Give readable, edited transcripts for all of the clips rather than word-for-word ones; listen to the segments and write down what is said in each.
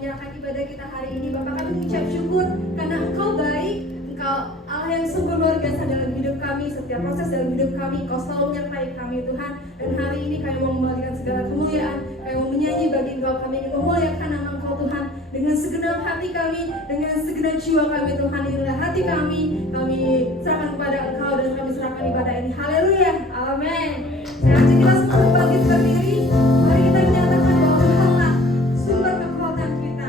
menyerahkan ibadah kita hari ini. Bapak, kami mengucap syukur karena Engkau baik, Engkau Allah yang sungguh luar biasa dalam hidup kami. Setiap proses dalam hidup kami, Engkau selalu menyertai kami Tuhan. Dan hari ini kami mau memberikan segala kemuliaan, kami mau menyanyi bagi Engkau, kami ingin memuliakan nama Engkau Tuhan dengan segenap hati kami, dengan segenap jiwa kami Tuhan. Inilah hati kami serahkan kepada Engkau dan kami serahkan ibadah ini. Haleluya, amin. Saya ajak kita semua bangkit berdiri. Mari kita menyatakan bahwa Tuhanlah sumber kekuatan kita.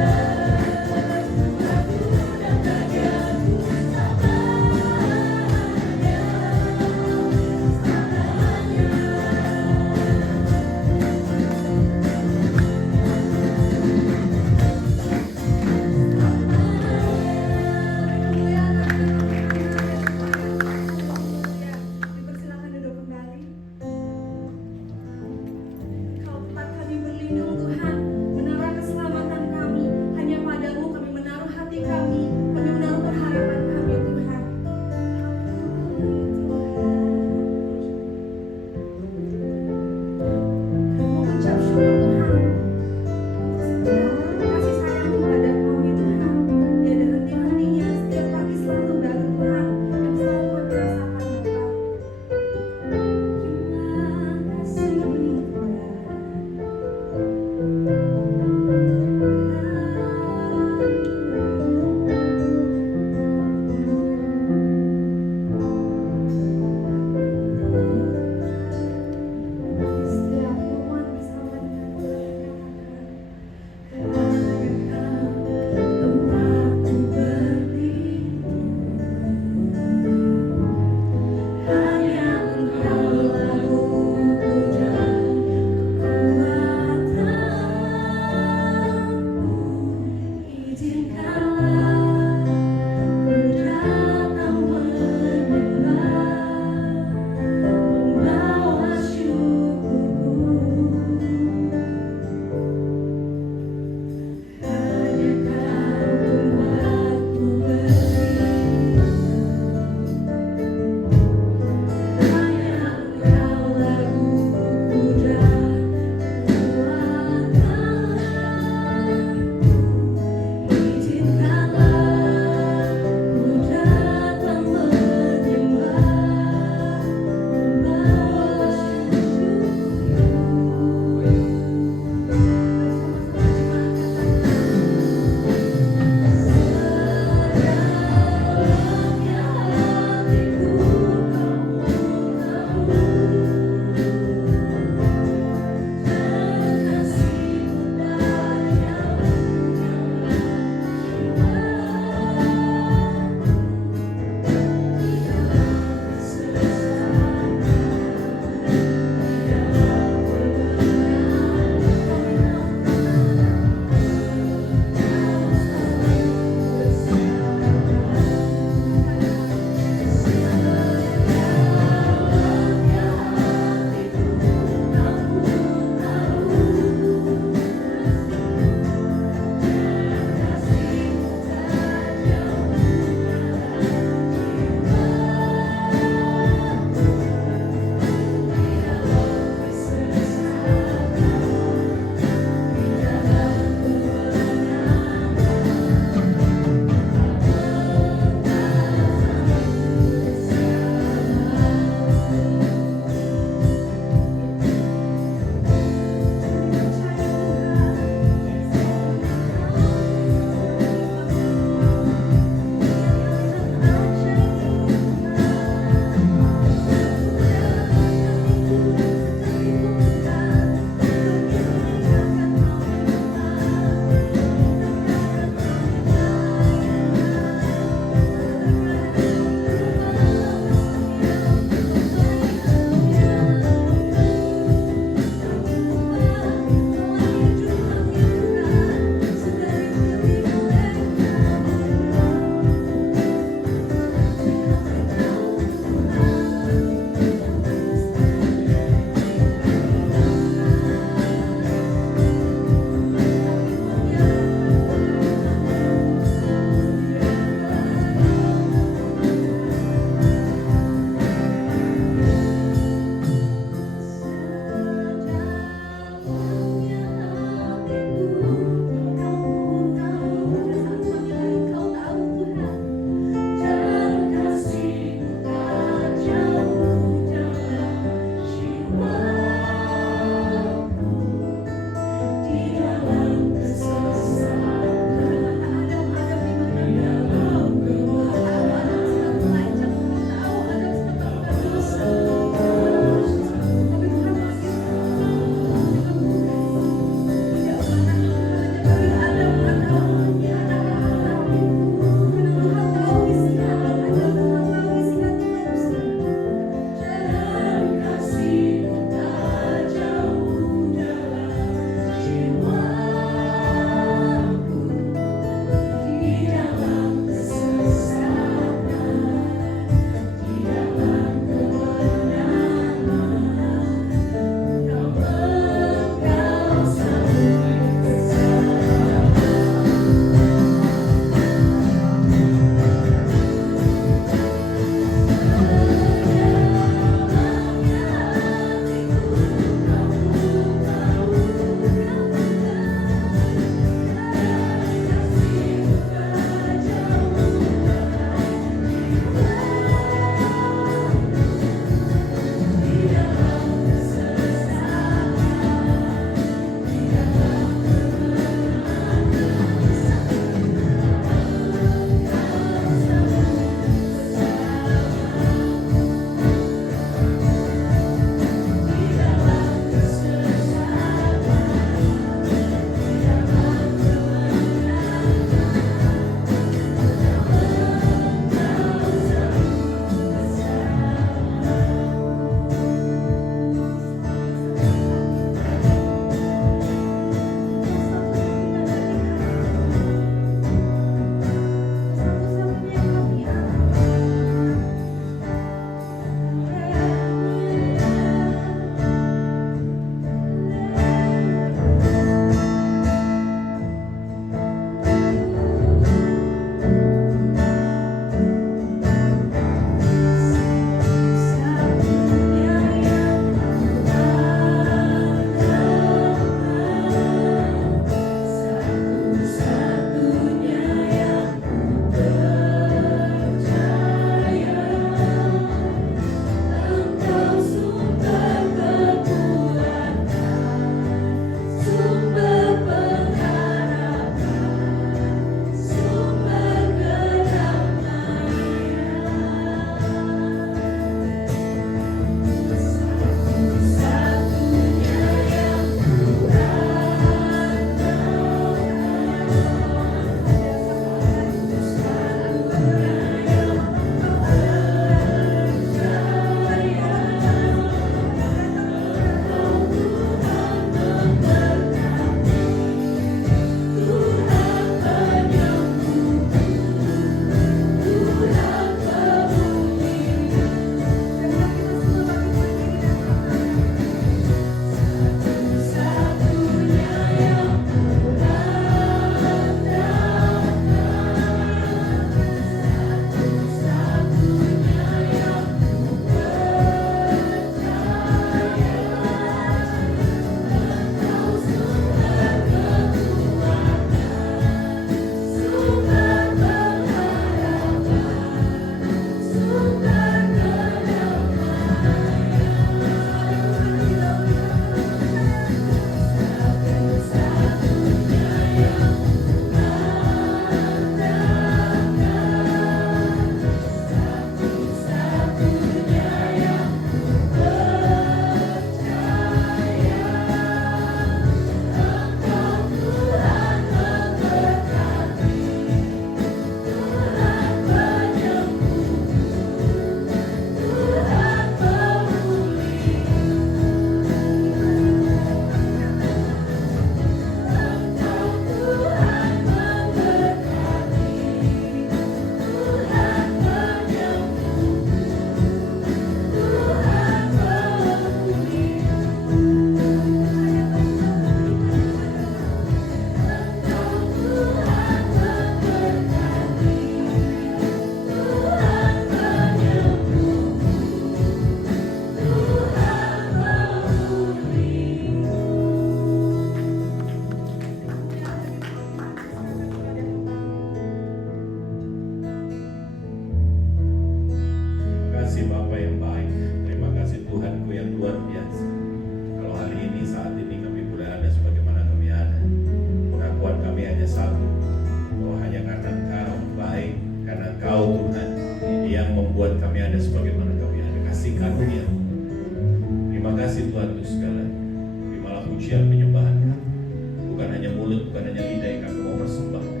mulut, bukan hanya lidah yang kami mau persembahkan,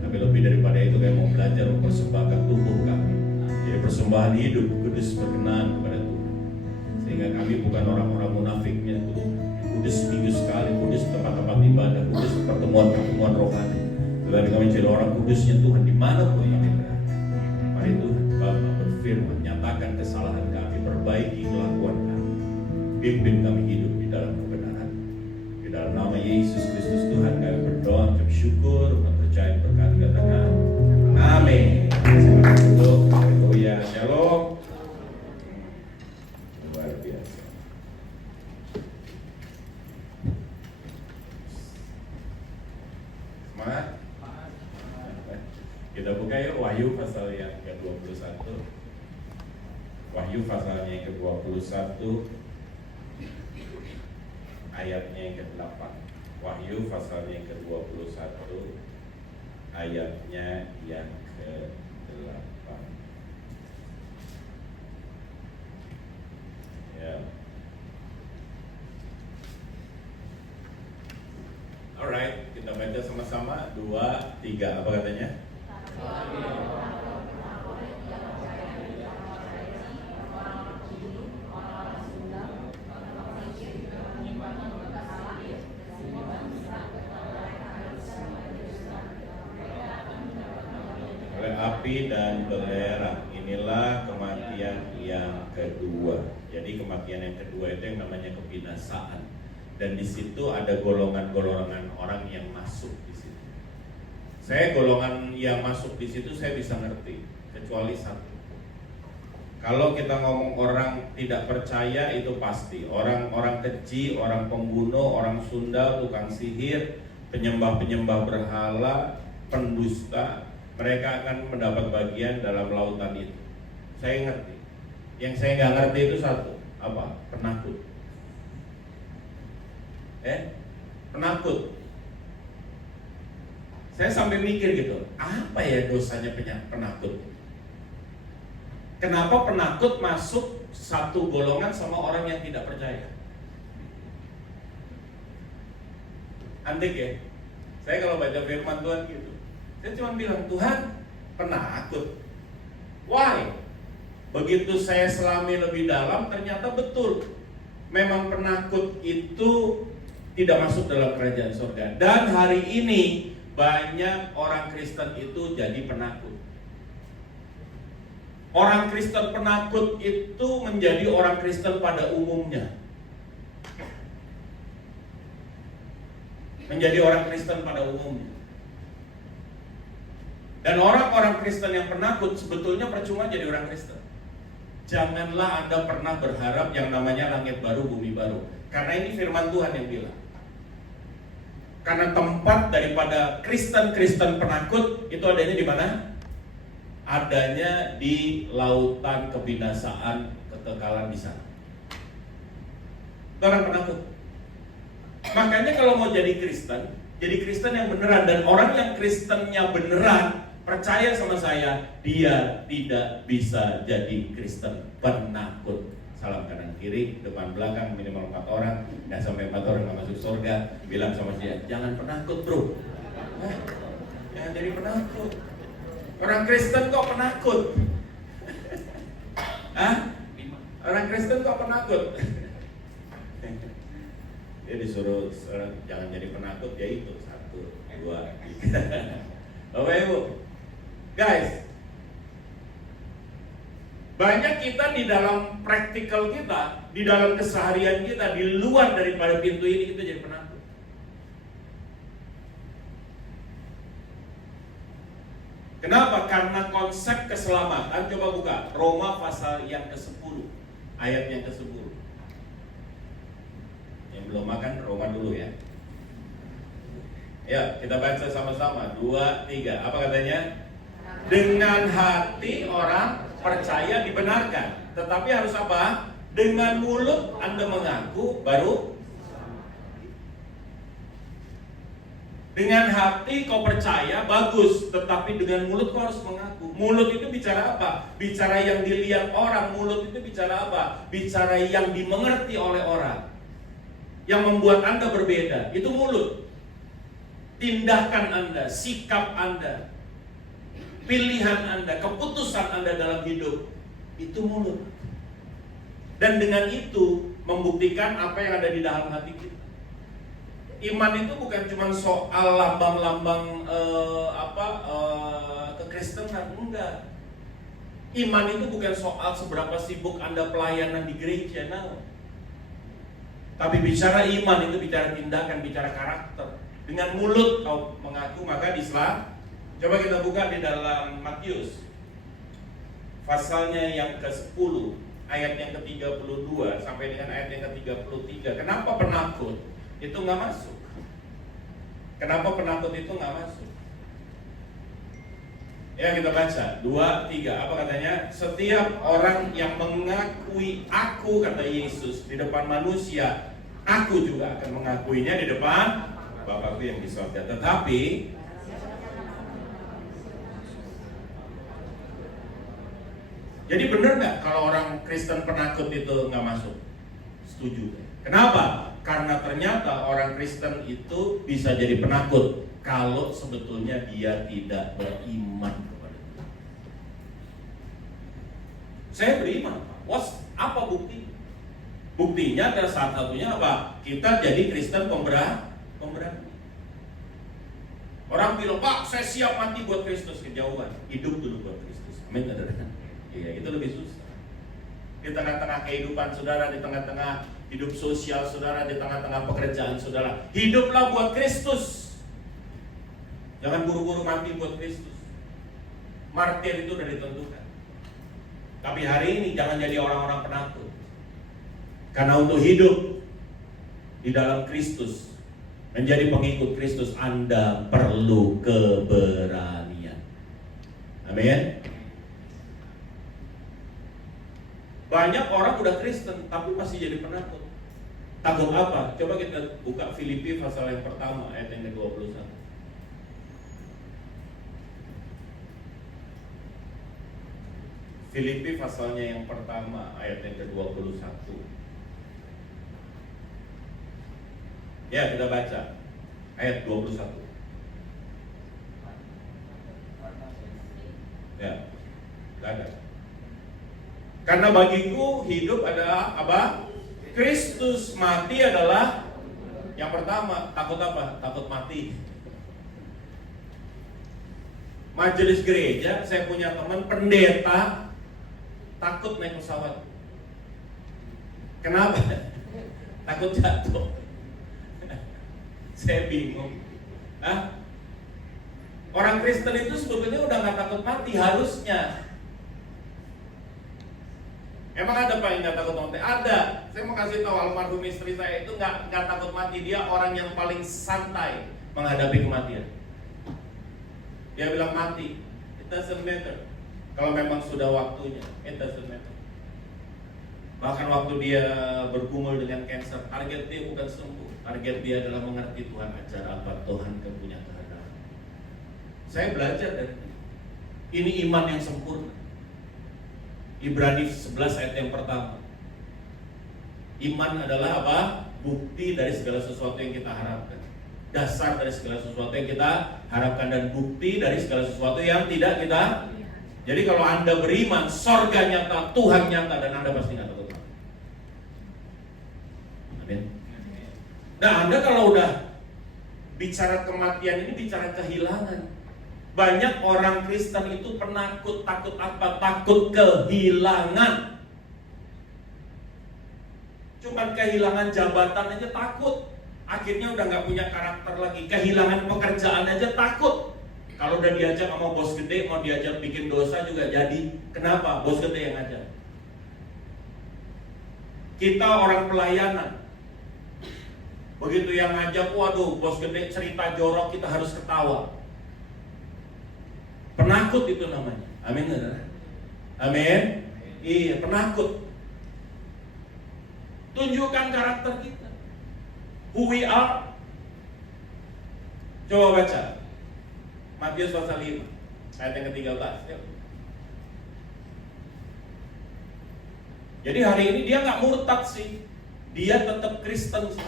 tapi lebih daripada itu kami mau belajar mempersembahkan tubuh kami. Jadi persembahan hidup kudus berkenan kepada Tuhan. Sehingga kami bukan orang-orang munafiknya Tuhan. Kudus minggu sekali, kudus tempat-tempat ibadah, kudus pertemuan-pertemuan rohani. Tetapi kami jadi orang kudusnya Tuhan dimanapun kami berada. Mari Tuhan Bapa berfirman, nyatakan kesalahan kami, perbaiki kelakuan kami, pimpin kami hidup di dalam kebenaran. Di dalam nama Yesus Kristus Tuhan kami berdoa, ucap syukur, percaya berkat, katakan amin. Silakan duduk. Haleluya, shalom. Luar biasa. Semangat? Kita buka yuk Wahyu pasal yang ke-21. Wahyu pasalnya yang ke-21 ayatnya yang ke-8. Wahyu pasalnya yang ke-21 ayatnya yang ke-8. Ya. Alright, kita baca sama-sama 2, 3. Apa katanya? Oleh api dan belerang, inilah kematian yang kedua. Jadi kematian yang kedua itu yang namanya kebinasaan. Dan di situ ada golongan-golongan orang yang masuk di situ. Saya golongan yang masuk di situ saya bisa ngerti, kecuali satu. Kalau kita ngomong orang tidak percaya itu pasti orang-orang keji, orang pembunuh, orang Sunda, tukang sihir, penyembah-penyembah berhala, pendusta, mereka akan mendapat bagian dalam lautan itu. Saya ngerti. Yang saya nggak ngerti itu satu, apa? Penakut. Penakut. Saya sampai mikir gitu, apa ya dosanya penakut? Kenapa penakut masuk satu golongan sama orang yang tidak percaya? Antik ya? Saya kalau baca firman Tuhan gitu, saya cuma bilang, Tuhan penakut. Why? Begitu saya selami lebih dalam, ternyata betul. Memang penakut itu tidak masuk dalam kerajaan surga. Dan hari ini banyak orang Kristen itu jadi penakut. Orang Kristen penakut itu menjadi orang Kristen pada umumnya. Menjadi orang Kristen pada umumnya. Dan orang-orang Kristen yang penakut sebetulnya percuma jadi orang Kristen. Janganlah Anda pernah berharap yang namanya langit baru, bumi baru. Karena ini firman Tuhan yang bilang. Karena tempat daripada Kristen-Kristen penakut itu adanya di mana? Adanya di lautan kebinasaan, kekekalan di sana. Itu orang penakut. Makanya kalau mau jadi Kristen yang beneran. Dan orang yang Kristennya beneran, percaya sama saya, dia tidak bisa jadi Kristen penakut. Salam kanan kiri, depan belakang minimal 4 orang, nggak sampai 4 orang nggak masuk surga. Bilang sama dia, jangan penakut bro. Jangan jadi penakut. Orang Kristen kok penakut? Orang Kristen kok penakut? Dia disuruh jangan jadi penakut, ya itu 1, 2, 3. Bapak Ibu, guys, banyak kita di dalam praktikal kita, di dalam keseharian kita, di luar daripada pintu ini kita jadi penakut. Kenapa? Karena konsep keselamatan. Coba buka Roma pasal yang ke-10, ayat yang ke-10. Yang belum makan Roma dulu ya. Ya, kita baca sama-sama. 2, 3. Apa katanya? Dengan hati orang percaya dibenarkan, tetapi harus apa? Dengan mulut Anda mengaku baru. Dengan hati kau percaya bagus, tetapi dengan mulut kau harus mengaku. Mulut itu bicara apa? Bicara yang dilihat orang. Mulut itu bicara apa? Bicara yang dimengerti oleh orang, yang membuat Anda berbeda. Itu mulut. tindakan Anda, sikap Anda, pilihan Anda, keputusan Anda dalam hidup itu mulut. Dan dengan itu membuktikan apa yang ada di dalam hati kita. Iman itu bukan cuma soal lambang-lambang kekristenan, enggak. Iman itu bukan soal seberapa sibuk Anda pelayanan di gereja, no. Tapi bicara iman itu bicara tindakan, bicara karakter. Dengan mulut kau mengaku maka disela. Coba kita buka di dalam Matius pasalnya yang ke-10 ayat yang ke-32 sampai dengan ayat yang ke-33. Kenapa penakut itu nggak masuk? Kenapa penakut itu nggak masuk? Ya, kita baca 2, 3. Apa katanya? Setiap orang yang mengakui aku, kata Yesus, di depan manusia, aku juga akan mengakuinya di depan Bapakku yang di surga. Tetapi jadi benar nggak kalau orang Kristen penakut itu nggak masuk? Setuju. Kenapa? Karena ternyata orang Kristen itu bisa jadi penakut kalau sebetulnya dia tidak beriman kepada Tuhan. Saya beriman. Apa bukti? Buktinya adalah salah satunya apa? Kita jadi Kristen pemberani. Orang bilang, Pak, saya siap mati buat Kristus. Kejauhan. Hidup dulu buat Kristus. Amin. Iya, itu lebih susah. Di tengah-tengah kehidupan saudara, di tengah-tengah hidup sosial saudara, di tengah-tengah pekerjaan saudara, hiduplah buat Kristus. Jangan buru-buru mati buat Kristus. Martir itu sudah ditentukan. Tapi hari ini jangan jadi orang-orang penakut. Karena untuk hidup di dalam Kristus, menjadi pengikut Kristus, Anda perlu keberanian. Amin. Banyak orang udah Kristen tapi masih jadi penakut. Takut apa? Coba kita buka Filipi pasal yang pertama ayat yang ke-21. Filipi pasalnya yang pertama ayat yang ke-21. Ya, kita baca ayat 21. Ya, tidak ada. Karena bagiku hidup adalah apa? Kristus, mati adalah yang pertama. Takut apa? Takut mati. Majelis gereja, saya punya teman pendeta takut naik pesawat. Kenapa? Takut jatuh. Saya bingung. Orang Kristen itu sebetulnya udah gak takut mati harusnya. Emang ada Pak yang nggak takut mati? Ada. Saya mau kasih tahu, almarhum istri saya itu nggak takut mati. Dia orang yang paling santai menghadapi kematian. Dia bilang mati, it doesn't matter. Kalau memang sudah waktunya, it doesn't matter. Bahkan waktu dia bergumul dengan kanker, target dia bukan sembuh. Target dia adalah mengerti Tuhan ajar apa Tuhan punya kehendak. Saya belajar dari ini iman yang sempurna. Ibrani 11 ayat yang pertama. Iman adalah apa? Bukti dari segala sesuatu yang kita harapkan. Dasar dari segala sesuatu yang kita harapkan dan bukti dari segala sesuatu yang tidak kita. Jadi kalau Anda beriman, sorga nyata, Tuhan nyata, dan Anda pasti nggak takut. Amin. Nah, Anda kalau udah bicara kematian ini bicara kehilangan. Banyak orang Kristen itu penakut. Takut apa? Takut kehilangan. Cuman kehilangan jabatan aja takut. Akhirnya udah gak punya karakter lagi. Kehilangan pekerjaan aja takut. Kalau udah diajak sama bos gede, mau diajak bikin dosa juga jadi. Kenapa? Bos gede yang ngajak. Kita orang pelayanan, begitu yang ngajak, waduh bos gede cerita jorok, kita harus ketawa. Penakut itu namanya. Amin. Amin. Iya, penakut. Tunjukkan karakter kita. Who we are. Coba baca Matius pasal 5 ayat yang ke-13. Jadi hari ini dia nggak murtad sih. Dia tetap Kristen sih.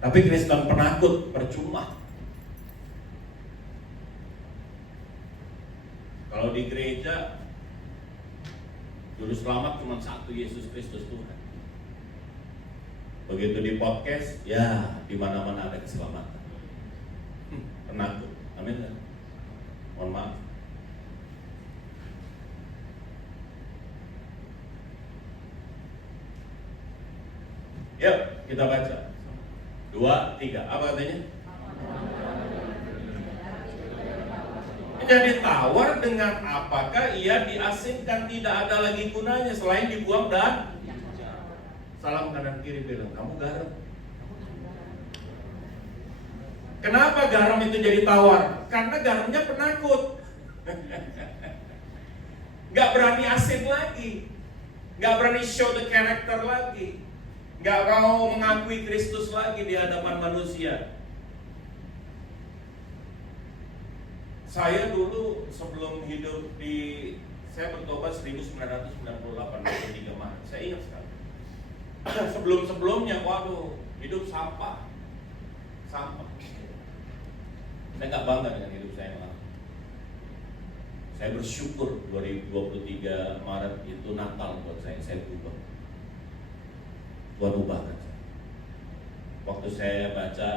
Tapi Kristen penakut percuma. Kalau di gereja juru selamat cuma satu, Yesus Kristus Tuhan. Begitu di podcast, ya di mana-mana ada keselamatan. Penakut. Amin. Mohon maaf. Yuk, kita baca. 2, 3. Apa katanya? Jadi tawar dengan apakah ia diasingkan, tidak ada lagi gunanya selain dibuang dan salam kanan kiri bilang, kamu garam. Kenapa garam itu jadi tawar? Karena garamnya penakut. Gak berani asin lagi, gak berani show the character lagi, gak mau mengakui Kristus lagi di hadapan manusia. Saya dulu sebelum hidup saya bertobat 1998, 23 Maret. Saya ingat sekali. Sebelum-sebelumnya, waduh, hidup sampah. Saya nggak bangga dengan hidup saya malah. Saya bersyukur 2023 Maret itu Natal buat saya berubah. Tuhan ubahkan saya. Waktu saya baca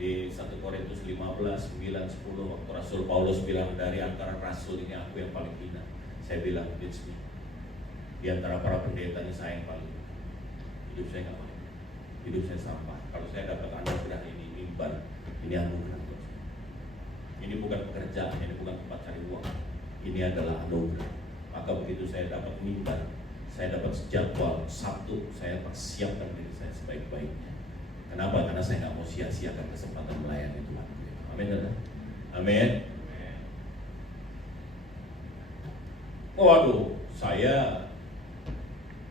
di 1 Korintus 15, 9, 10, waktu Rasul Paulus bilang, dari antara rasul ini aku yang paling hina. Saya bilang, it's me. Di antara para pendeta ini saya yang paling hina. Hidup saya nggak paling hina. Hidup saya sampah. Kalau saya dapat anugerah ini, mimbar, ini anugerah buat saya. Ini bukan pekerjaan, ini bukan tempat cari uang. Ini adalah anugerah. Maka begitu saya dapat mimbar, saya dapat jadwal Sabtu, saya persiapkan diri saya sebaik-baiknya. Kenapa? Karena saya nggak mau sia-siakan kesempatan melayani Tuhan. Amin. Amin. Waduh, saya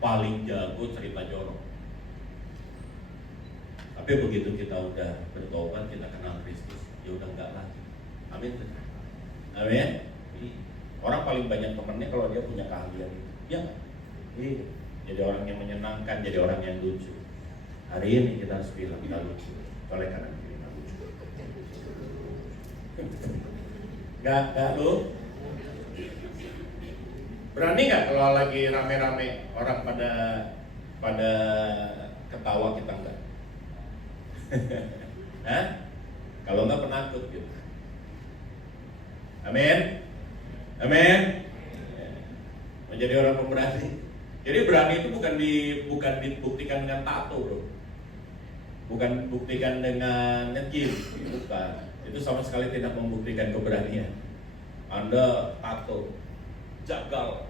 paling jago cerita jorok. Tapi begitu kita udah bertobat, kita kenal Kristus, ya udah enggak lagi. Amin. Amin. Orang paling banyak temennya kalau dia punya keahlian itu. Iya nggak? Iya. Jadi orang yang menyenangkan, jadi orang yang lucu. Hari ini kita harus bilang kita lucu. Oleh kanan kiri kita lucu. Gak lu? Berani nggak kalau lagi rame-rame orang pada ketawa kita enggak? Hah? Kalau enggak penakut gitu. Amin. Amin. Menjadi orang pemberani. Jadi berani itu bukan dibuktikan dengan tato, bro. Bukan buktikan dengan nge-gym, bukan. Itu sama sekali tidak membuktikan keberanian. Anda tato, jagal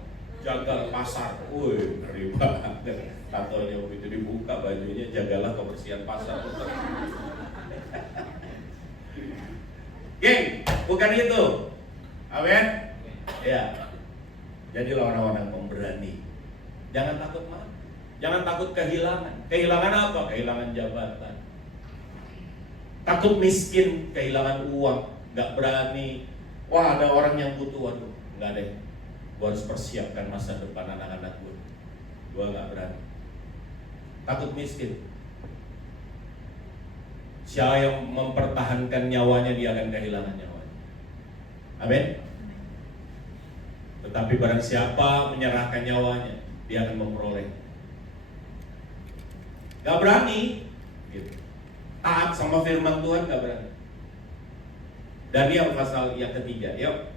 pasar, woi ngeri banget. Tatonya begitu dibuka bajunya, jagalah kebersihan pasar. Geng, bukan itu. Amin. Ya. Jadilah orang-orang pemberani. Jangan takut mati. Jangan takut kehilangan. Kehilangan apa? Kehilangan jabatan. Takut miskin, kehilangan uang, nggak berani. Wah, ada orang yang butuh, waduh, nggak deh. Gue harus persiapkan masa depan anak-anak gue. Gue nggak berani. Takut miskin. Siapa yang mempertahankan nyawanya, dia akan kehilangan nyawanya. Amin. Tetapi barang siapa menyerahkan nyawanya, dia akan memperoleh. Gak berani gitu. Taat sama firman Tuhan gak berani. Daniel pasal yang ketiga, yuk.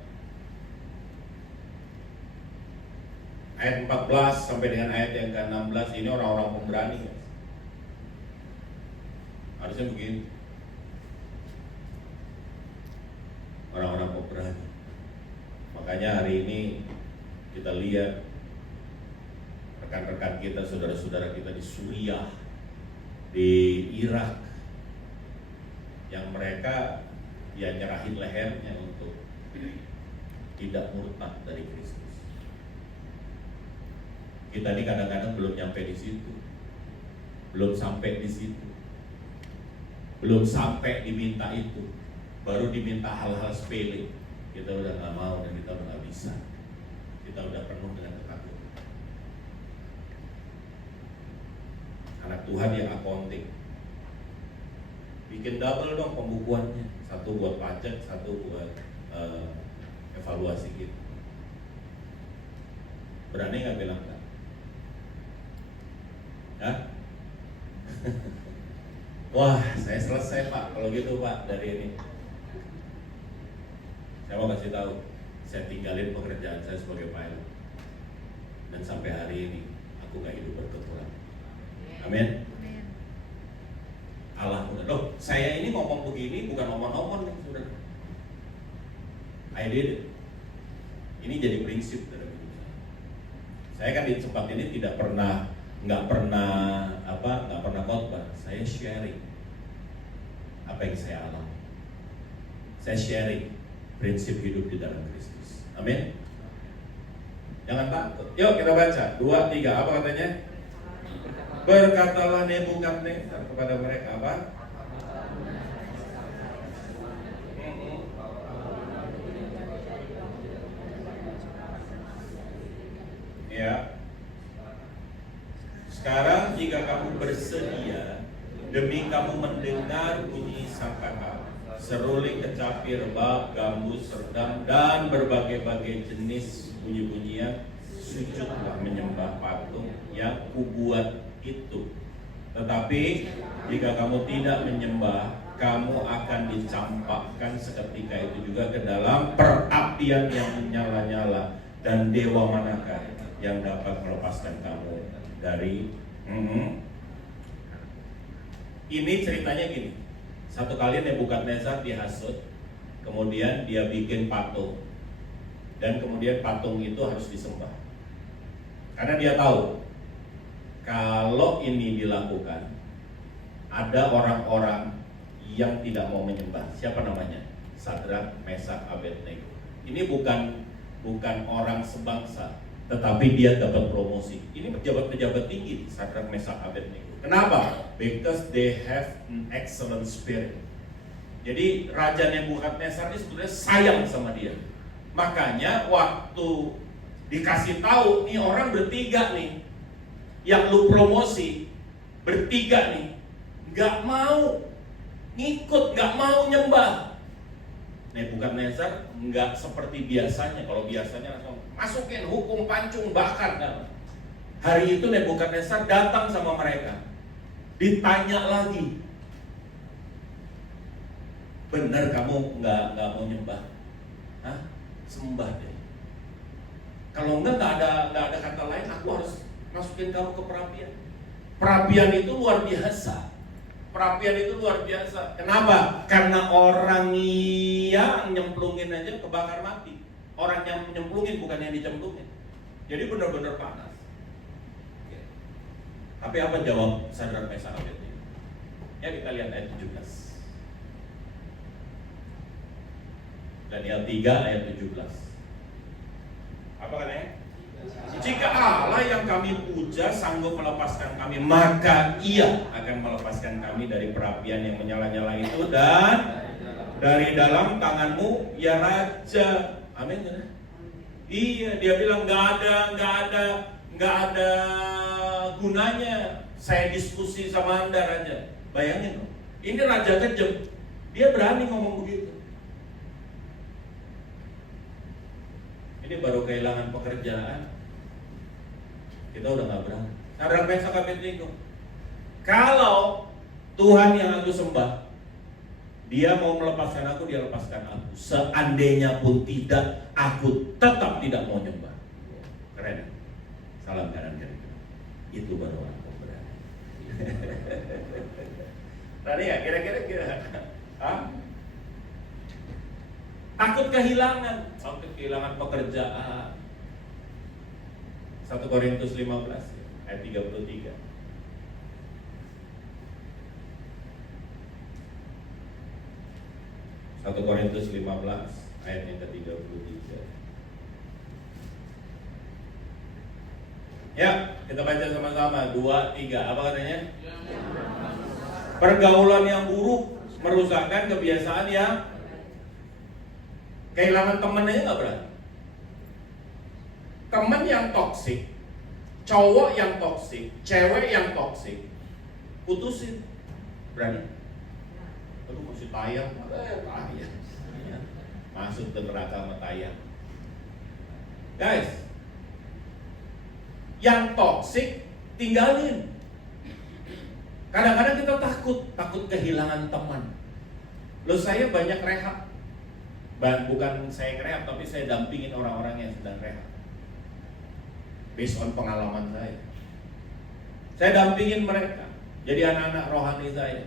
Ayat 14 sampai dengan ayat yang ke-16, ini orang-orang pemberani, guys. Harusnya begini. Orang-orang pemberani. Makanya hari ini kita lihat rekan-rekan kita, saudara-saudara kita di Suriah, di Irak, yang mereka ya nyerahin lehernya untuk tidak murtad dari Kristus. Kita ini kadang-kadang belum nyampe di situ, belum sampai di situ, belum sampai diminta itu, baru diminta hal-hal sepele. Kita udah nggak mau dan kita udah nggak bisa. Kita udah penuh dengan ketakutan. Anak Tuhan yang akunting, bikin double dong pembukuannya. Satu buat pajak, satu buat evaluasi gitu. Berani nggak bilang enggak? Hah? Wah, saya selesai Pak kalau gitu Pak dari ini. Saya mau kasih tahu, saya tinggalin pekerjaan saya sebagai pilot. Dan sampai hari ini aku gak hidup berketurunan. Amin. Allah mudah. Loh, saya ini ngomong begini bukan omong-omong nih, saudara. I did it. Ini jadi prinsip dalam hidup saya. Saya kan di tempat ini nggak pernah khotbah. Saya sharing apa yang saya alami. Saya sharing prinsip hidup di dalam Kristus. Amin. Jangan takut. Yuk kita baca 2, 3. Apa katanya? Berkatalah Nebukadnezar kepada mereka apa? Ya. Sekarang jika kamu bersedia, demi kamu mendengar bunyi sangkakala, seruling, kecapi, rebab, gambus, serdam, dan berbagai-bagai jenis bunyi-bunyian, sujudlah menyembah patung yang kubuat itu. Tetapi jika kamu tidak menyembah, kamu akan dicampakkan seketika itu juga ke dalam perapian yang menyala-nyala. Dan dewa manakah yang dapat melepaskan kamu dari Ini ceritanya gini. Satu kali Nebukadnezar dihasut, kemudian dia bikin patung, dan kemudian patung itu harus disembah. Karena dia tahu kalau ini dilakukan, ada orang-orang yang tidak mau menyembah. Siapa namanya? Sadrak, Mesak, Abednego. Ini bukan orang sebangsa, tetapi dia dapat promosi. Ini pejabat-pejabat tinggi, Sadrak, Mesak, Abednego. Kenapa? Because they have an excellent spirit. Jadi Raja Nebukadnezar ini sebetulnya sayang sama dia. Makanya waktu dikasih tahu, nih orang bertiga nih, yang lu promosi, bertiga nih, nggak mau ngikut, nggak mau nyembah. Nebukadnezar nggak seperti biasanya. Kalau biasanya langsung masukin hukum, pancung, bakar. Hari itu Nebukadnezar datang sama mereka, ditanya lagi, benar kamu nggak mau nyembah? Hah? Sembah deh. Kalau nggak ada kata lain, aku harus masukin kamu ke perapian. Perapian itu luar biasa. Perapian itu luar biasa. Kenapa? Karena orang yang nyemplungin aja kebakar mati. Orang yang nyemplungin bukan yang dicemplungin. Jadi benar-benar panas. Oke. Tapi apa jawab Sadrak, Mesak, Abednego? Ya kita lihat ayat 17. Daniel 3 ayat 17. Apa katanya? Jika Allah yang kami puja sanggup melepaskan kami, maka Ia akan melepaskan kami dari perapian yang menyala-nyala itu dan dari dalam tanganmu, ya Raja. Amin. Iya, dia bilang nggak ada gunanya saya diskusi sama Anda, Raja. Bayangin dong, ini Raja kejam, dia berani ngomong begitu. Ini baru kehilangan pekerjaan, kita udah nggak berani. Sadrak, Mesak, Abednego. Kalau Tuhan yang aku sembah, Dia mau melepaskan aku, Dia lepaskan aku. Seandainya pun tidak, aku tetap tidak mau nyembah. Keren. Salam kanan kiri. Itu baru aku berani. Tadi ya kira-kira. Hah? Takut kehilangan pekerjaan. 1 Korintus 15 ayat 33. 1 Korintus 15 ayat yang ke-33. Ya, kita baca sama-sama 2, 3. Apa katanya? Pergaulan yang buruk merusakkan kebiasaan yang kehilangan temen aja nggak berani. Temen yang toksik, cowok yang toksik, cewek yang toksik, putusin. Berani? si tayang, tayang. Masuk ke neraka sama tayang. Guys, yang toksik tinggalin. Kadang-kadang kita takut kehilangan teman. Loh, saya banyak rehab. Bukan saya rehab, tapi saya dampingin orang-orang yang sedang rehab. Based on pengalaman saya. Saya dampingin mereka jadi anak-anak rohani saya.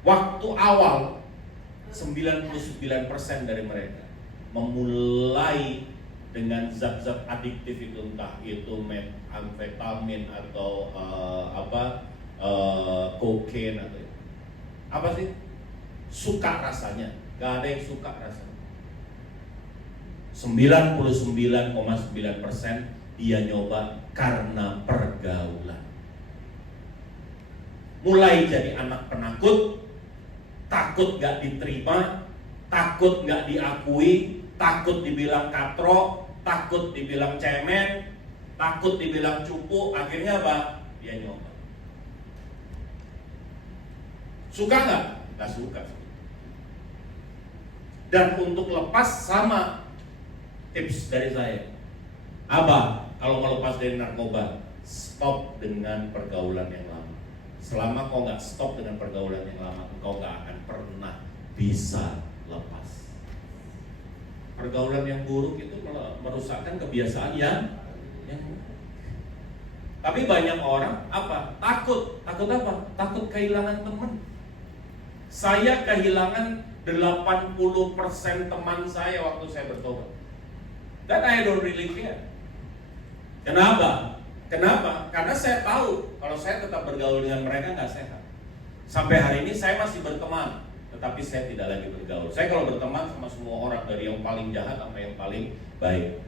Waktu awal 99% dari mereka memulai dengan zat-zat adiktif itu, entah itu amfetamin atau kokain atau apa sih, suka rasanya. Gak ada yang suka rasanya. 99,9% dia nyoba karena pergaulan. Mulai jadi anak penakut, takut gak diterima, takut gak diakui, takut dibilang katrok, takut dibilang cemen, takut dibilang cupu. Akhirnya apa? Dia nyoba. Suka nggak? Nggak suka. Dan untuk lepas sama tips dari saya. Abah, kalau mau lepas dari narkoba, stop dengan pergaulan yang lama. Selama kau nggak stop dengan pergaulan yang lama, kau nggak akan pernah bisa lepas. Pergaulan yang buruk itu merusakkan kebiasaan yang tapi banyak orang apa? Takut apa? Takut kehilangan teman. Saya kehilangan 80% teman saya waktu saya bertobat. That I don't really care. Kenapa? Karena saya tahu kalau saya tetap bergaul dengan mereka nggak sehat. Sampai hari ini saya masih berteman, tetapi saya tidak lagi bergaul. Saya kalau berteman sama semua orang, dari yang paling jahat sampai yang paling baik.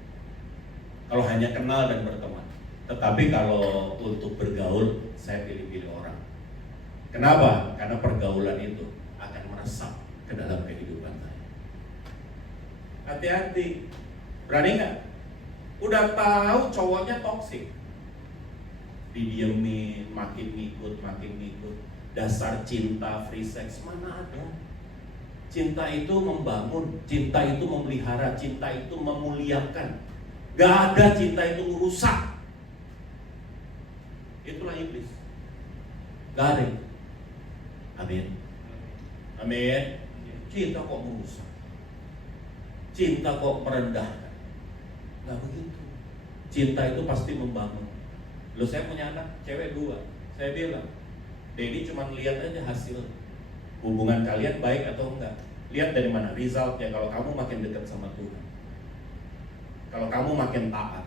Kalau hanya kenal dan berteman. Tetapi kalau untuk bergaul, saya pilih-pilih orang. Kenapa? Karena pergaulan itu akan meresap ke dalam kehidupan saya. Hati-hati. Berani nggak? Udah tahu cowoknya toksik, didiemin, makin ngikut. Dasar cinta free sex mana ada? Cinta itu membangun, cinta itu memelihara, cinta itu memuliakan. Gak ada cinta itu merusak. Itulah iblis. Gak ada itu. Amin. Amin. Cinta kok merusak? Cinta kok merendahkan? Gak begitu. Cinta itu pasti membangun. Loh, saya punya anak cewek 2. Saya bilang, Dedi cuma lihat aja hasil hubungan kalian baik atau enggak. Lihat dari mana resultnya. Kalau kamu makin dekat sama Tuhan, kalau kamu makin taat,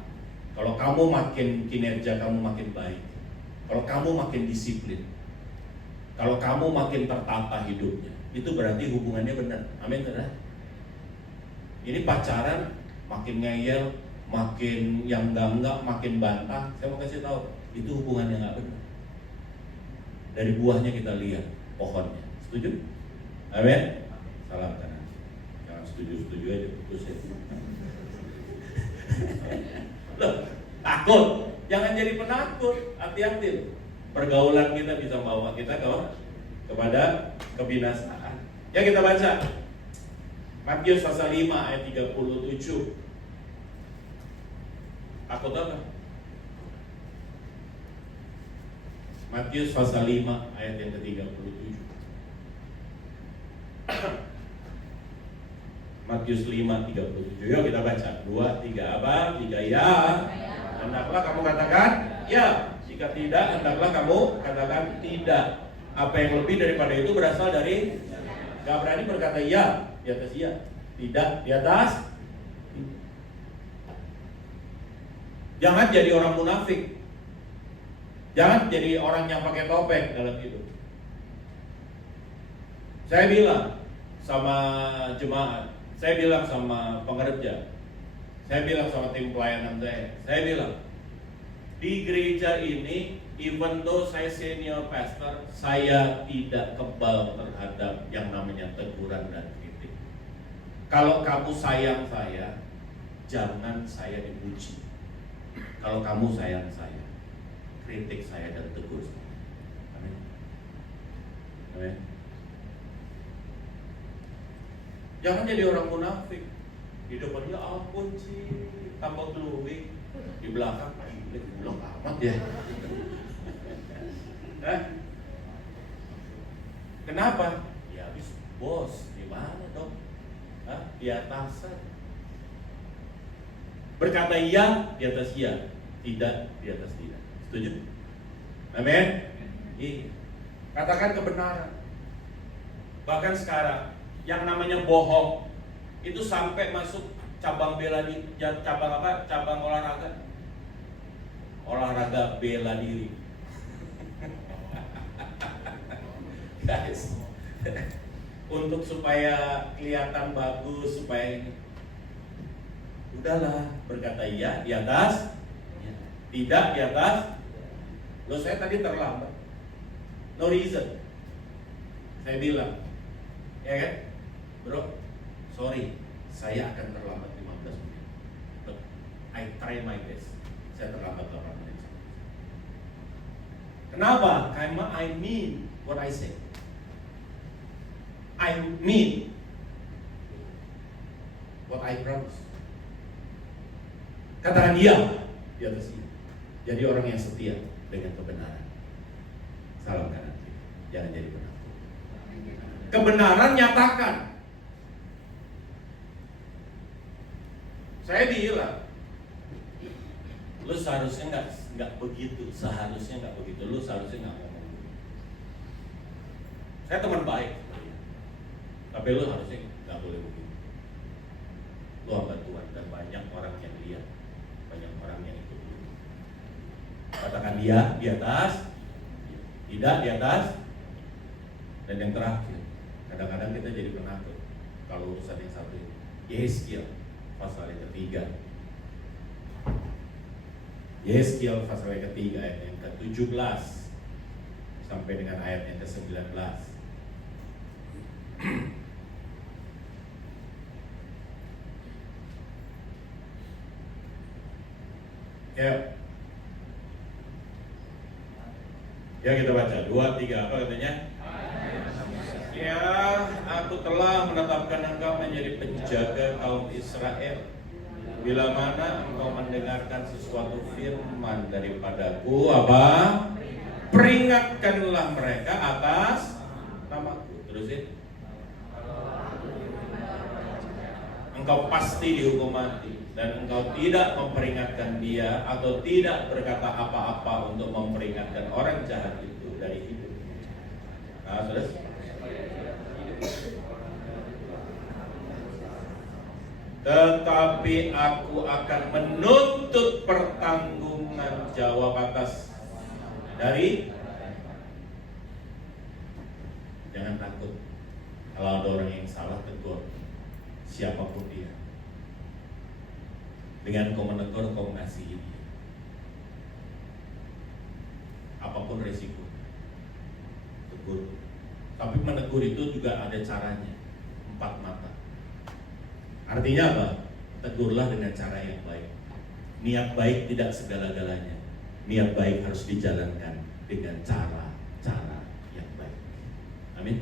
kalau kamu makin kinerja kamu makin baik, kalau kamu makin disiplin, kalau kamu makin tertata hidupnya, itu berarti hubungannya benar. Amin, benar. Ini pacaran makin ngeyel, makin yang enggak, makin bantah. Saya mau kasih tahu, itu hubungannya nggak benar. Dari buahnya kita lihat pohonnya. Setuju? Amin. Salam kanan. Jangan setuju aja putus ya. Loh, takut. Jangan jadi penakut. Hati-hati. Pergaulan kita bisa membawa kita kepada kebinasaan. Ya, kita baca Matius pasal 5 ayat 37. Takut apa? Matius pasal 5 ayat yang ke-37. Matius 5:37. Yuk kita baca. 2, 3 apa? 3 ya. Hendaklah kamu katakan ya. Jika tidak, hendaklah kamu katakan tidak. Apa yang lebih daripada itu berasal dari gak berani berkata ya di atas ya, tidak di atas. Jangan jadi orang munafik. Jangan jadi orang yang pakai topeng dalam hidup. Saya bilang sama jemaat, saya bilang sama pengerja, saya bilang sama tim pelayanan saya bilang, di gereja ini, even though saya senior pastor, saya tidak kebal terhadap yang namanya teguran dan kritik. Kalau kamu sayang saya, jangan saya dipuji. Kalau kamu sayang saya, kritik saya dan tegur saya. Amin. Amin. Jangan jadi orang munafik. Di depan ya ampun sih, tambah glowing. Di belakang, belum amat ya. Kenapa? Ya habis bos, gimana dong? Di atasan. Berkata iya, di atas iya. Tidak, di atas tidak. Setuju? Amin? Iya. Katakan kebenaran. Bahkan sekarang, yang namanya bohong itu sampai masuk cabang bela diri, cabang apa? Cabang olahraga. Olahraga bela diri. Guys, untuk supaya kelihatan bagus, supaya ini, udahlah, berkata iya di atas, tidak di atas. Loh, saya tadi terlambat, no reason. Saya bilang, ya kan, bro, sorry, saya akan terlambat 15 menit. But I try my best. Saya terlambat 8 menit. Kenapa? Karena I mean what I say. I mean what I promise. Katakan iya di atas iya. Jadi orang yang setia dengan kebenaran. Salam kanan, jangan jadi penakut. Kebenaran nyatakan. Saya bilang, lu seharusnya nggak begitu, seharusnya nggak begitu, lu seharusnya nggak ngomong. Saya teman baik, tapi lu harusnya nggak boleh begitu. Lu hamba Tuhan dan banyak orang yang lihat, banyak orang yang ikut. Katakan dia di atas, tidak di atas, dan yang terakhir, kadang-kadang kita jadi penakut kalau urusan yang satu ini. Yeskiel pasal yang ketiga. Yeskiel pasal yang ketiga ayat yang ke-17 sampai dengan ayat yang ke-19. Ya kita baca 2, 3, apa katanya? Ya, aku telah menetapkan engkau menjadi penjaga kaum Israel. Bila mana engkau mendengarkan sesuatu firman daripadaku, apa? Peringatkanlah mereka atas namaku. Terusin. Engkau pasti dihukum mati, dan engkau tidak memperingatkan dia atau tidak berkata apa-apa untuk memperingatkan orang jahat itu dari hidup. Nah, saudara. Tetapi aku akan menuntut pertanggungan jawab atas dari. Jangan takut. Kalau ada orang yang salah, tegur. Siapapun dia. Dengan kau menegur, kau mengasihi dia. Apapun resiko, tegur. Tapi menegur itu juga ada caranya. 4 mata. Artinya apa? Tegurlah dengan cara yang baik. Niat baik tidak segala-galanya. Niat baik harus dijalankan dengan cara-cara yang baik. Amin.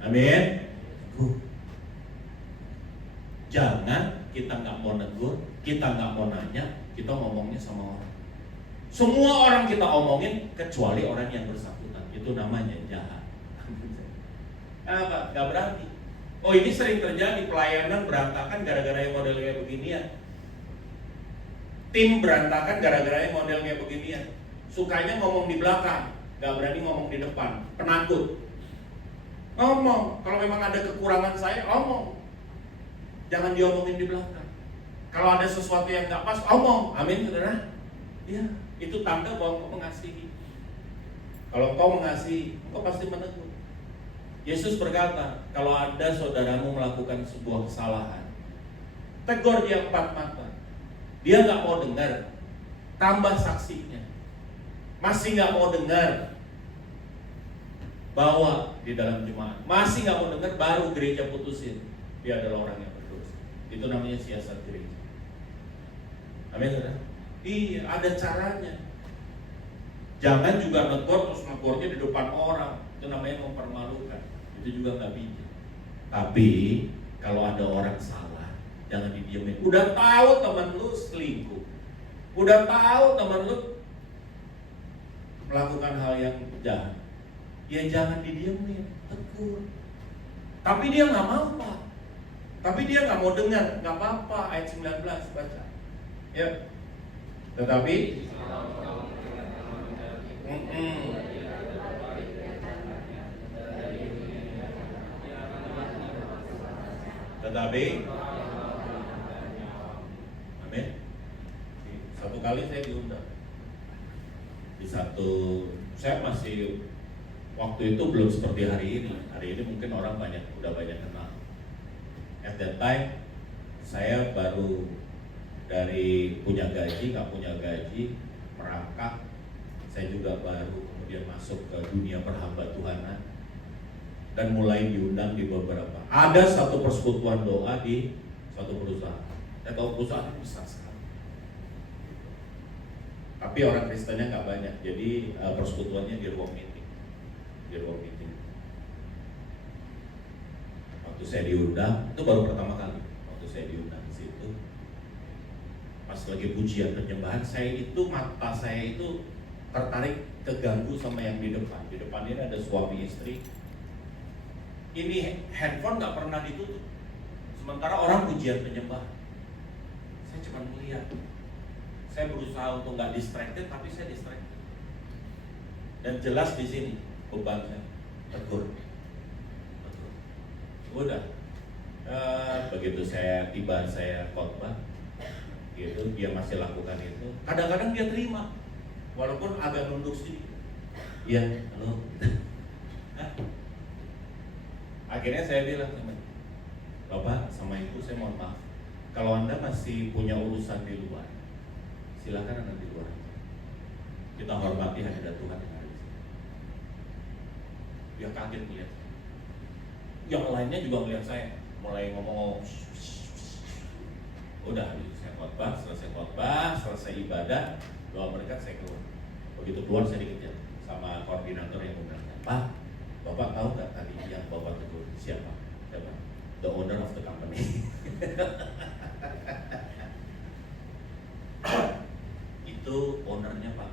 Amin. Jangan kita nggak mau negur, kita nggak mau nanya, kita ngomongnya sama orang. Semua orang kita omongin kecuali orang yang bersangkutan. Itu namanya jahat. Apa? Nggak berani. Oh, ini sering terjadi, pelayanan berantakan gara-gara yang model kayak beginian. Tim berantakan gara-gara yang model kayak beginian. Sukanya ngomong di belakang, gak berani ngomong di depan, penakut. Ngomong, kalau memang ada kekurangan saya, omong. Jangan diomongin di belakang. Kalau ada sesuatu yang gak pas, omong. Amin, saudara? Ya, itu tanda bahwa engkau mengasihi. Kalau engkau mengasihi, engkau pasti menegur. Yesus berkata, kalau ada saudaramu melakukan sebuah kesalahan, tegur dia 4 mata. Dia nggak mau dengar, tambah saksinya. Masih nggak mau dengar, bawa di dalam jemaat. Masih nggak mau dengar, baru gereja putusin. Dia adalah orang yang berdosa. Itu namanya siasat gereja. Amin, saudara? Iya, ada caranya. Jangan juga negur terus negurnya di depan orang. Itu namanya mempermalukan. Itu juga nggak bijak. Tapi kalau ada orang salah, jangan didiemin. Udah tahu teman lu selingkuh, udah tahu teman lu melakukan hal yang jahat, ya jangan didiemin, tegur. Tapi dia nggak mau, Pak. Tapi dia nggak mau dengar, nggak apa-apa. Ayat 19 baca. Ya. Tetapi amin. Satu kali saya diundang di saya masih waktu itu belum seperti hari ini. Hari ini mungkin orang udah banyak kenal. At that time saya baru dari punya gaji, nggak punya gaji, merangkak. Saya juga baru kemudian masuk ke dunia perhamba Tuhanan dan mulai diundang di beberapa. Ada satu persekutuan doa di suatu perusahaan. Saya tahu perusahaan besar sekali, tapi orang Kristennya nggak banyak. Jadi persekutuannya di ruang meeting. Waktu saya diundang, itu baru pertama kali. Waktu saya diundang di situ, pas lagi pujian penyembahan, mata saya itu tertarik, keganggu sama yang di depan. Di depan ini ada suami istri. Ini handphone nggak pernah ditutup. Sementara orang pujian penyembahan. Saya cuma melihat. Saya berusaha untuk nggak distracted, tapi saya distracted. Dan jelas di sini beban saya, tegur. Udah. Begitu saya khotbah, gitu dia masih lakukan itu. Kadang-kadang dia terima, walaupun agak nunduk sedikit. Iya, halo. Akhirnya saya bilang sama Bapak sama Ibu, saya mohon maaf, kalau Anda masih punya urusan di luar, silakan Anda di luar. Kita hormati hadirat Tuhan yang ada di sini. Dia kaget melihat saya. Yang lainnya juga melihat saya, mulai ngomong. Udah, selesai khotbah, selesai ibadah, doa berkat, saya keluar. Begitu keluar saya dikejar sama koordinator yang mengundang. Pak, Bapak tahu nggak tadi yang Bapak tegur siapa? The owner of the company. Itu ownernya, Pak.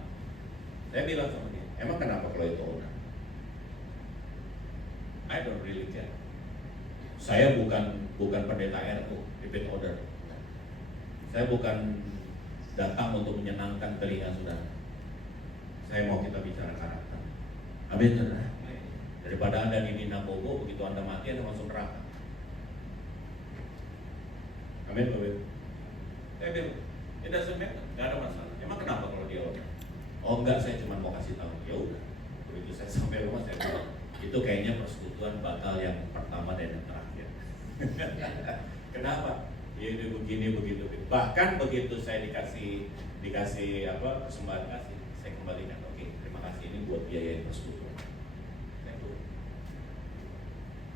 Saya bilang sama dia, emang kenapa kalau itu owner? I don't really care. Saya bukan pendeta RU, repeat order. Saya bukan datang untuk menyenangkan telinga saudara. Saya mau kita bicara karakter. Amin, saudara. Daripada Anda dihina bobo, begitu Anda mati Anda masuk neraka. Amin, Bapak. Saya bilang, ya doesn't matter, nggak ada masalah. Emang kenapa kalau dia owner? Oh enggak, saya cuma mau kasih tahu. Ya udah. Begitu saya sampai rumah saya bilang, itu kayaknya persekutuan bakal yang pertama dan yang terakhir. Kenapa? Ya udah begini begitu. Bahkan begitu saya dikasih persembahan kasih, saya kembalikan. Oke, terima kasih, ini buat biaya persekutuan.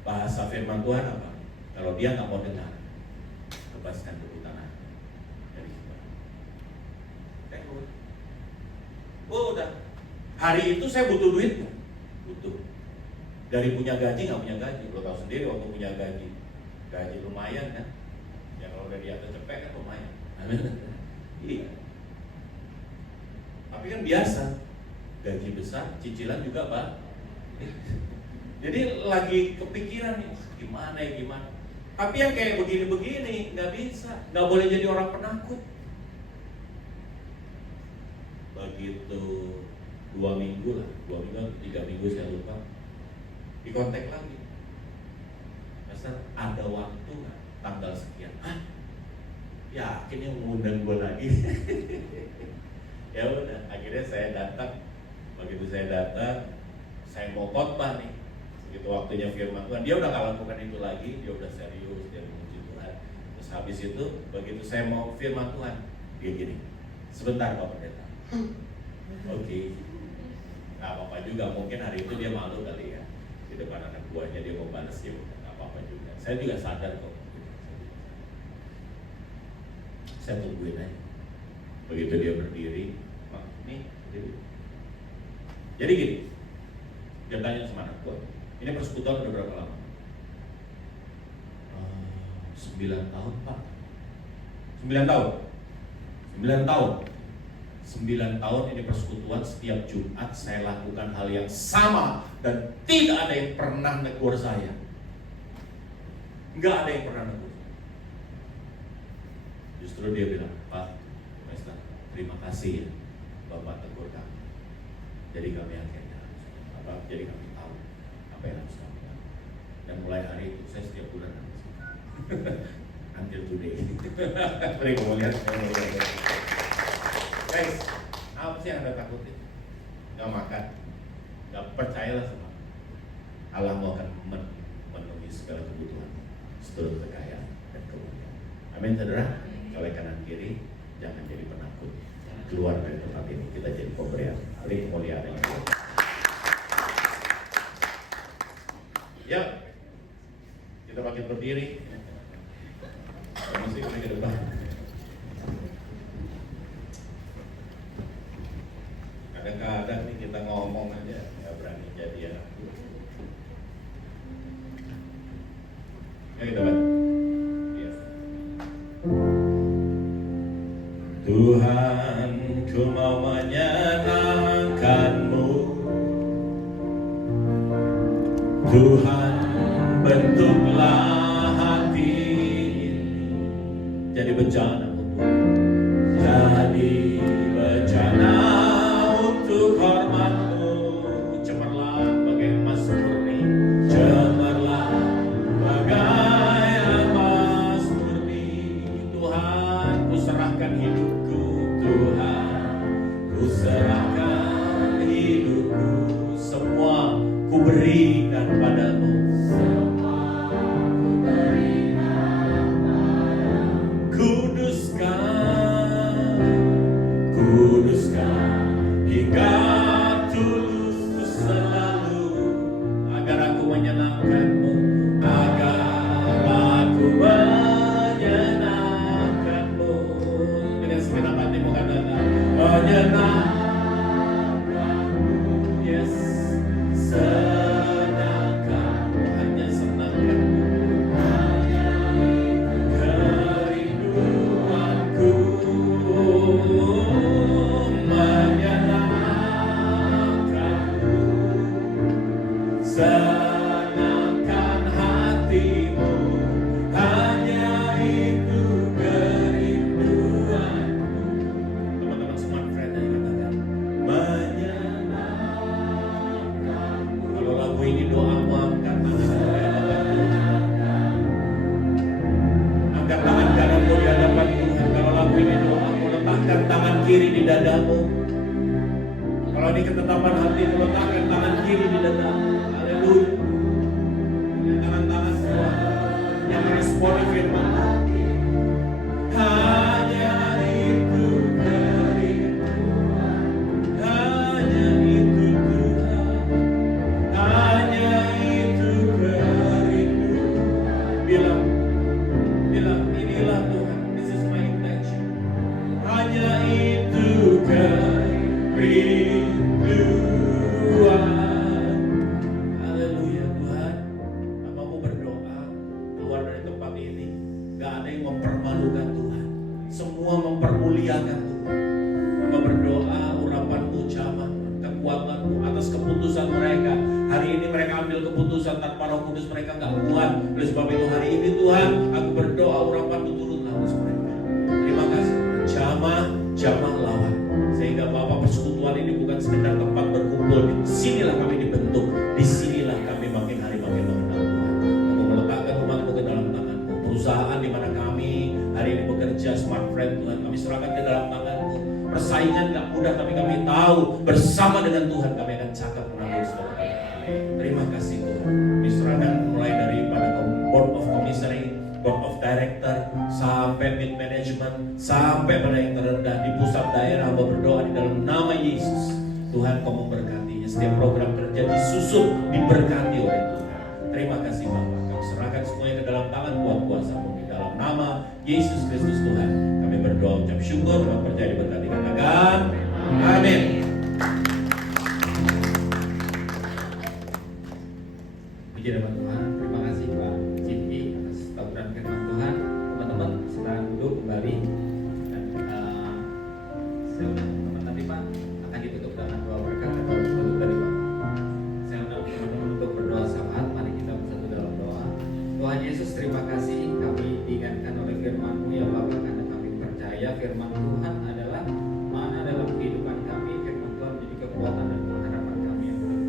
Bahasa firman Tuhan apa? Kalau dia nggak mau dengar, lepaskan dulu tanah dari kita. Udah. Hari itu saya butuh duit, butuh. Dari punya gaji nggak punya gaji, lo tahu sendiri waktu punya gaji lumayan kan? Ya kalau udah di atas cepet kan lumayan. Iya. Tapi kan biasa, gaji besar, cicilan juga Pak. Jadi lagi kepikiran nih, gimana. Tapi yang kayak begini-begini nggak bisa, nggak boleh jadi orang penakut. Begitu 2 minggu, 3 minggu saya lupa, dikontak lagi. Pastor, ada waktu nggak tanggal sekian? Yakin yang mengundang gue lagi? Ya udah, akhirnya saya datang. Begitu saya datang, saya mau khotbah nih. Begitu waktunya firman Tuhan, dia udah nggak lakukan itu lagi, dia udah serius, dia memuji Tuhan. Terus habis itu, begitu saya mau firman Tuhan, dia gini, sebentar Pak Pendeta. Oke. Nggak apa-apa juga, mungkin hari itu dia malu kali ya, di depan anak buahnya dia mau balas, dia nggak apa-apa juga. Saya juga sadar kok. Saya tungguin aja. Begitu dia berdiri, nih, berdiri. Jadi gini, dia tanya sama anak buah, Ini persekutuan udah berapa lama? 9 tahun Pak. 9 tahun. 9 tahun. 9 tahun ini persekutuan, setiap Jumat saya lakukan hal yang sama dan tidak ada yang pernah negur saya. Enggak ada yang pernah negur. Justru dia bilang, Pak, Mesta, terima kasih ya Bapak tegur kami. Jadi kami akhirnya jadi kami tahu apa yang harus kami lakukan. Dan mulai hari itu saya setiap bulan until today. Mari kamu lihat. Guys, apa sih yang Anda takutin? Gak makan, gak percayalah sama Allah akan memenuhi segala kebutuhan, seluruh kekayaan dan kemuliaan. Amin, saudara. Oleh kanan kiri, jangan jadi penakut. Keluar dari tempat ini, kita jadi pemberian. Mari kemuliaan yang Allah. Ya, kita bangkit berdiri. Musik ini ke depan. Kadang-kadang nih kita ngomong aja nggak berani jadi anak. Ya kita bantu. Yes. Tuhan, ku mau menyenangkan-Mu. Tuhan, bentuklah hati ini jadi bencana untuk hormat-Mu. Cemerlah bagai emas murni, cemerlah bagai emas murni. Tuhan, ku serahkan hidupku. Tuhan, ku serahkan hidupku. Semua ku berikan padamu. Kuduskan hingga tulus selalu, agar aku menyenangkan-Mu, dengan segenap hatimu katakan menyenangkan-Mu. Yes, senangkan-Mu, hanya senangkan-Mu, kerinduanku. Senangkan hatimu, hanya itu kerinduanku. Teman-teman semua friend yang katakan menyenangkanmu. Kalau lagu ini doamu, angkat tangan. Angkat tangan kananmu di hadapan Tuhan. Kalau lagu ini doamu, letakkan tangan kiri di dadamu. Kalau ini ketetapan hatimu, letakkan tangan kiri di dadamu. Haleluya. Tangan-tangan semua yang meresponi firman. Hanya itu kerinduan, hanya itu Tuhan, hanya itu kerinduan. Bilang, inilah Tuhan, this is my intention. Hanya itu kerinduan. Mempermalukan Tuhan, semua mempermuliakan Tuhan. Hamba berdoa urapan-Mu, jamah, kekuatan-Mu atas keputusan mereka. Hari ini mereka ambil keputusan tanpa Roh Kudus, mereka nggak kuat. Oleh sebab itu hari ini Tuhan, aku berdoa urapan-Mu turunlah atas mereka. Terima kasih. Jamah lawan, sehingga Bapak persekutuan ini bukan sekedar tempat berkumpul. Di sinilah kami dibentuk, di sinilah kami makin hari makin mengenal Tuhan. Aku meletakkan umat-Mu ke dalam tangan-Mu. Perusahaan di mana kami hari ini bekerja, Smart Friend Tuhan, kami serahkan ke dalam tangan-Mu. Persaingan gak mudah, tapi kami tahu bersama dengan Tuhan kami akan cakap menanggung segala. Terima kasih Tuhan. Kami serahkan mulai daripada Board of Commissary, Board of Director, sampai mid management, sampai pada yang terendah di pusat daerah. Hamba berdoa di dalam nama Yesus, Tuhan Kau memberkatinya. Setiap program kerja disusun, diberkati oleh Tuhan. Terima kasih Bapak. Kami serahkan semuanya ke dalam tangan kuat kuasa-Mu. Dalam nama Yesus Kristus Tuhan, kami berdoa ucap syukur dan percaya diberkati. Katakan amin. Puji nama Tuhan. Terima kasih Pak Cinti atas taburan firman Tuhan. Teman-teman silakan duduk kembali. Dan saya undang teman-teman nanti Pak akan ditutup dengan doa berkat dan doa penutup dari Bapak. Saya undang teman-teman untuk berdoa syafaat. Mari kita bersatu dalam doa. Tuhan Yesus, terima kasih kami diingatkan oleh firman-Mu ya Bapak, karena kami percaya firman Tuhan adalah mana dalam kehidupan kami. Firman Tuhan menjadi kekuatan dan pengharapan kami yang hidup.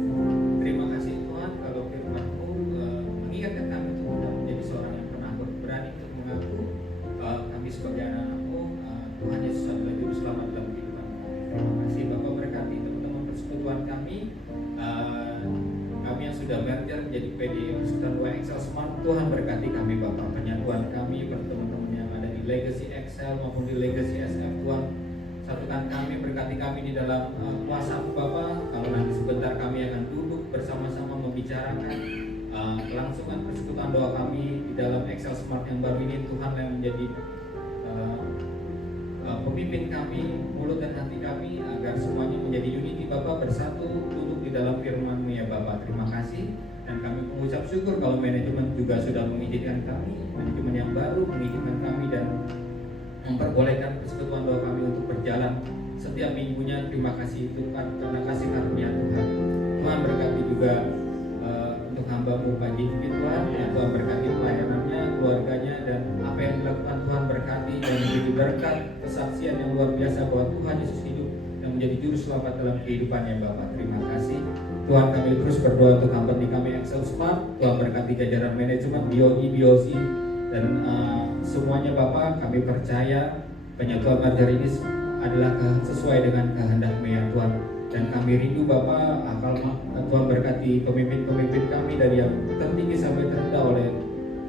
Terima kasih Tuhan kalau firman-Mu mengingatkan kami untuk tidak menjadi seorang yang penakut, berani untuk mengaku kami sebagai anak-anak-Mu. Tuhan Yesus adalah juru selamat dalam kehidupan kami. Terima kasih Bapak, berkati teman-teman persekutuan kami. Kami yang sudah merger menjadi PD Persekutuan Dua Excel Smart, Tuhan berkati kami Bapak, penyatuan kami teman-teman yang ada di Legacy Excel maupun di Legacy SF. Tuhan satukan kami, berkati kami di dalam kuasa-Mu Bapak. Kalau nanti sebentar kami akan duduk bersama-sama membicarakan kelangsungan persekutuan doa kami di dalam Excel Smart yang baru ini. Tuhan yang menjadi pemimpin kami, mulut dan hati kami, agar semuanya menjadi unity Bapak, bersatu duduk di dalam firman-Mu ya Bapak. Terima kasih, dan kami mengucap syukur kalau manajemen juga sudah mengizinkan kami, manajemen yang baru mengizinkan kami dan memperbolehkan persekutuan doa kami untuk berjalan setiap minggunya. Terima kasih Tuhan karena kasih karunia Tuhan. Tuhan berkati juga untuk hamba-Mu Pak Jimmy Tuhan, ya Tuhan berkati pelayanannya, keluarganya, dan apa yang dilakukan Tuhan berkati dan menjadi berkat kesaksian yang luar biasa bahwa Tuhan Yesus hidup dan menjadi juru selamat dalam kehidupannya Bapak. Terima kasih Tuhan, kami terus berdoa untuk hamba di kami Excel Smart. Tuhan berkati jajaran manajemen, BOI, BOC, dan semuanya Bapak. Kami percaya penyatuan merger ini adalah sesuai dengan kehendak-Mu ya Tuhan. Dan kami rindu Bapak, Tuhan berkati pemimpin-pemimpin kami dari yang tertinggi sampai terendah oleh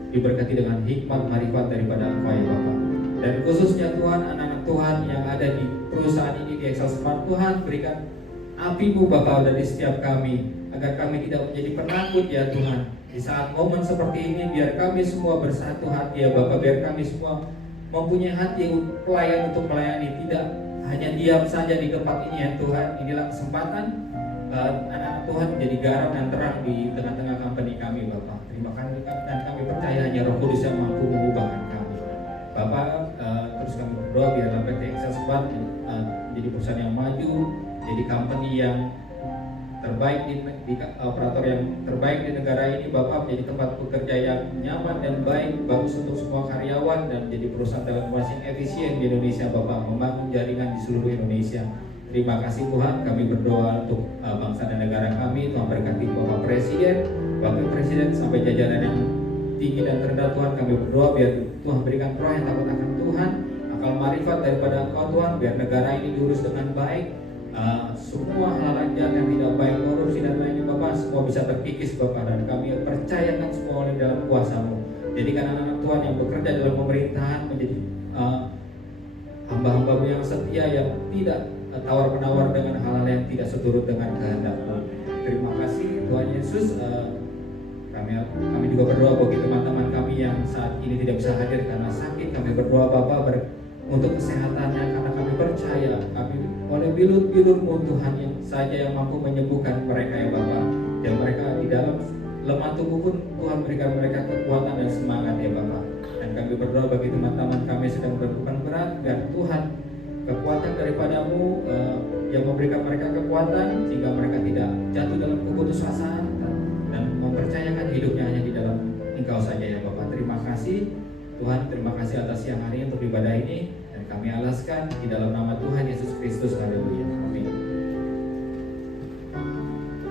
diberkati dengan hikmat marifat daripada Engkau ya Bapak. Dan khususnya Tuhan, anak-anak Tuhan yang ada di perusahaan ini di Excel Smart, Tuhan berikan api-Mu Bapak dari setiap kami, agar kami tidak menjadi penakut ya Tuhan. Di saat momen seperti ini, biar kami semua bersatu hati ya Bapak, biar kami semua mempunyai hati pelayan untuk melayani, tidak hanya diam saja di tempat ini ya Tuhan. Inilah kesempatan anak-anak Tuhan menjadi garam dan terang di tengah-tengah company kami Bapak. Terima kasih, dan kami percaya hanya Roh Kudus yang mampu mengubahkan kami Bapak. Terus kami berdoa biarlah PT Excel Smart menjadi perusahaan yang maju, jadi company yang terbaik di operator yang terbaik di negara ini Bapak, menjadi tempat bekerja yang nyaman dan baik, bagus untuk semua karyawan, dan menjadi perusahaan telekomunikasi efisien di Indonesia Bapak, membangun jaringan di seluruh Indonesia. Terima kasih Tuhan, kami berdoa untuk bangsa dan negara kami. Tuhan berkati Bapak Presiden, Wakil Presiden, sampai jajaran yang tinggi dan terendah Tuhan. Kami berdoa biar Tuhan berikan roh yang takut akan Tuhan, akal marifat daripada Engkau Tuhan, biar negara ini diurus dengan baik. Semua hal-hal jahat yang tidak baik, korupsi dan lainnya Bapak, semua bisa terkikis Bapak, dan kami percayakan semua oleh dalam kuasa-Mu. Jadikan anak-anak Tuhan yang bekerja dalam pemerintahan menjadi hamba-hamba-Mu yang setia, yang tidak tawar-menawar dengan hal-hal yang tidak seturut dengan kehendak-Mu. Terima kasih Tuhan Yesus. Kami juga berdoa bagi teman-teman kami yang saat ini tidak bisa hadir karena sakit. Kami berdoa Bapak untuk kesehatannya, karena kami percaya kami oleh bilur-bilur-Mu Tuhan yang saja yang mampu menyembuhkan mereka ya Bapak. Dan mereka di dalam lemah tubuh pun Tuhan berikan mereka kekuatan dan semangat ya Bapak. Dan kami berdoa bagi teman-teman kami sedang berbeban berat, dan Tuhan kekuatan daripada-Mu yang memberikan mereka kekuatan sehingga mereka tidak jatuh dalam keputusasaan dan mempercayakan hidupnya hanya di dalam Engkau saja ya Bapak. Terima kasih Tuhan, terima kasih atas siang hari ini untuk ibadah ini, dan kami alaskan di dalam nama Tuhan Yesus Kristus. Haleluya. Amin.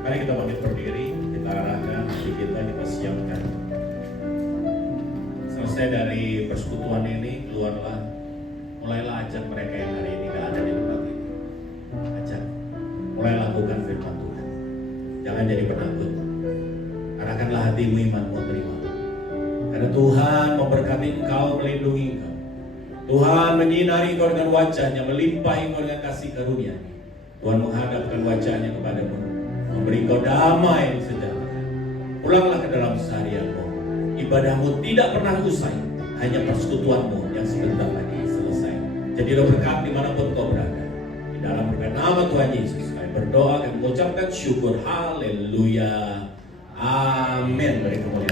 Mari kita bangkit berdiri, kita arahkan hati kita siapkan. Selesai dari persekutuan ini, keluarlah, mulailah ajak mereka yang hari ini tidak ada di tempat ini. Ajak, mulai lakukan firman Tuhan. Jangan jadi penakut. Arahkanlah hatimu, imanmu, terima. Karena Tuhan memberkati engkau, melindungi engkau. Tuhan menyinari engkau dengan wajahnya, melimpahi engkau dengan kasih karunia. Tuhan menghadapkan wajahnya kepadamu, memberi engkau damai sejahtera. Pulanglah ke dalam seharianmu. Ibadahmu tidak pernah usai, hanya persekutuanmu yang sebentar lagi selesai. Jadilah berkat dimanapun kau berada. Di dalam berkat nama Tuhan Yesus, kami berdoa dan mengucapkan syukur. Haleluya. Amin. Beri kemuliaan.